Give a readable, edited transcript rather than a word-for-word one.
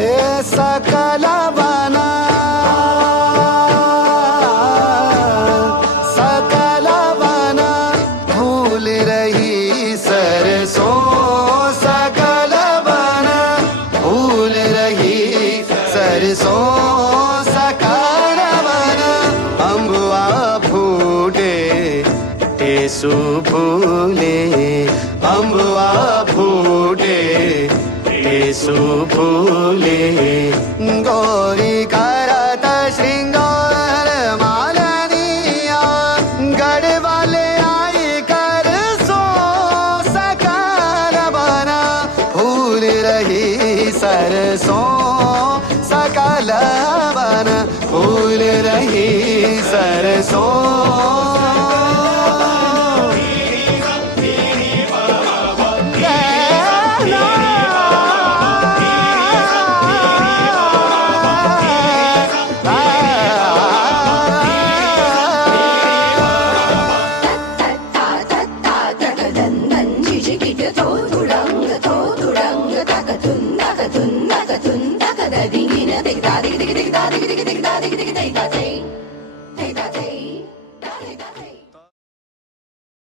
ए सकल बना सकल बना भूल रही सरसों सकल बना भूल रही सरसों सकल बना अम्बुआ फूटे टेसु फूले अम्बुआ फूटे टेसु फूले गौरी करत श्रृंगार मालनिया गढ़वाले आई कर सो सकल बना भूल रही सरसों सकल बना भूल रही सरसों Take that day.